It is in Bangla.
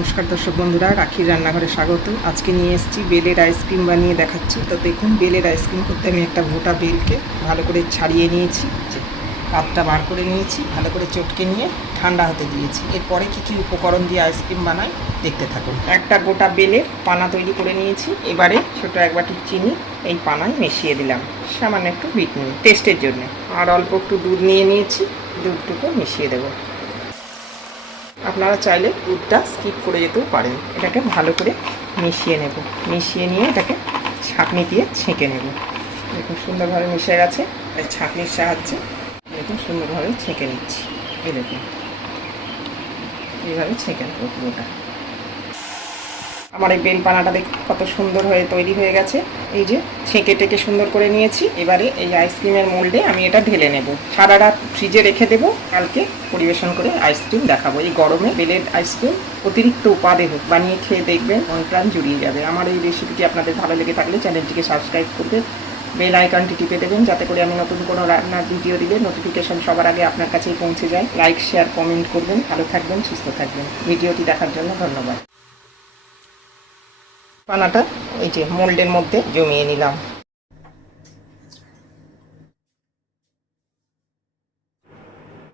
নমস্কার দর্শক বন্ধুরা, রাখির রান্নাঘরে স্বাগত। আজকে নিয়ে এসেছি বেলের আইসক্রিম বানিয়ে দেখাচ্ছি। তো দেখুন, বেলের আইসক্রিম করতে আমি একটা গোটা বেলকে ভালো করে ছাড়িয়ে নিয়েছি, কাপটা বার করে নিয়েছি, ভালো করে চটকে নিয়ে ঠান্ডা হতে দিয়েছি। এরপরে কী উপকরণ দিয়ে আইসক্রিম বানাই দেখতে থাকুন। একটা গোটা বেলের পানা তৈরি করে নিয়েছি। এবারে ছোটো এক বাটি চিনি এই পানায় মিশিয়ে দিলাম, সামান্য একটু বিট নিয়ে টেস্টের জন্য, আর অল্প একটু দুধ নিয়ে নিয়েছি, দুধটুকু মিশিয়ে দেবো। আপনারা চাইলে দুধটা স্কিপ করে যেতেও পারেন। এটাকে ভালো করে মিশিয়ে নেব, মিশিয়ে নিয়ে এটাকে ছাঁকনি দিয়ে ছেঁকে নেব। দেখুন সুন্দরভাবে মিশে গেছে। ছাঁকনির সাহায্যে দেখুন সুন্দরভাবে ছেঁকে নিচ্ছি। এই দেখুন এইভাবে ছেঁকে নেব পুরোটা। আমার এই বেল পানাটা দেখুন কত সুন্দর হয়ে তৈরি হয়ে গেছে। এই যে ছেঁকে টেকে সুন্দর করে নিয়েছি। এবারে এই আইসক্রিমের মোল্ডে আমি এটা ঢেলে নেব। সারা রাত ফ্রিজে রেখে দেবো, কালকে পরিবেশন করে আইসক্রিম দেখাবো। এই গরমে বেলের আইসক্রিম অতিরিক্ত উপাদেয়, বানিয়ে খেয়ে দেখবেন মন প্রাণ জুড়িয়ে যাবে। আমার এই রেসিপিটি আপনাদের ভালো লেগে থাকলে চ্যানেলটিকে সাবস্ক্রাইব করবে, বেল আইকনটি টিপে দেবেন, যাতে করে আমি নতুন কোনো রান্নার ভিডিও দিলে নোটিফিকেশন সবার আগে আপনার কাছেই পৌঁছে যায়। লাইক, শেয়ার, কমেন্ট করবেন। ভালো থাকবেন, সুস্থ থাকবেন। ভিডিওটি দেখার জন্য ধন্যবাদ। পানাটা এই যে মোল্ডের মধ্যে জমিয়ে নিলাম।